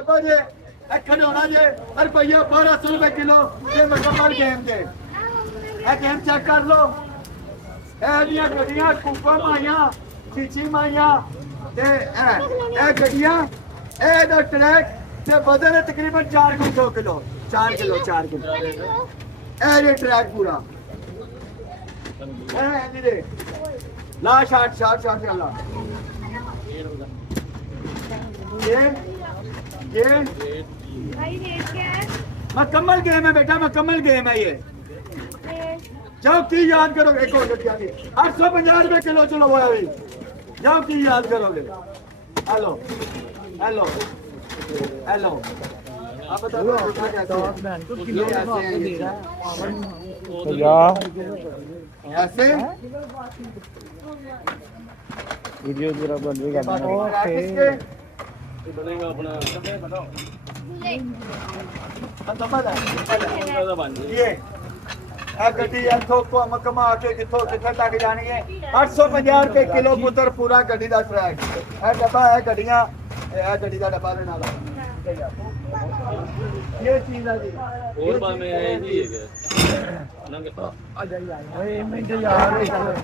डब्बा जे खिडौना जे रुपया 1200 रुपए किलो ये मुकम्मल गेम जे गेम चेक कर लो ए गड्डियां कूपा माइया चीची माइया ते ए गड्डियां ए दा ट्रैक ते वजन है तकरीबन 4 किलो 4 किलो ए ये ट्रैक पूरा ए रे ला शाट चला ये भाई रेट क्या है? मुकम्मल गेम है बेटा मुकम्मल गेम है ये जाओ की याद करोगे एक और 850 रुपए किलो चलो वो अभी जाओ की याद करोगे हेलो हेलो हेलो आप बताओ ऐसे वीडियो पूरा बनेगा बनेगा अपना ये गड्डी इथों कम कमा के कितों कितने तक जानी है 850 रुपए किलो पुत्र पूरा गड्डी का ट्रैक है डब्बा है गड्डियां गड्डी का डब्बा लेना ये चीज है जी और बात में है जी है ना आ जाइए मिनट यार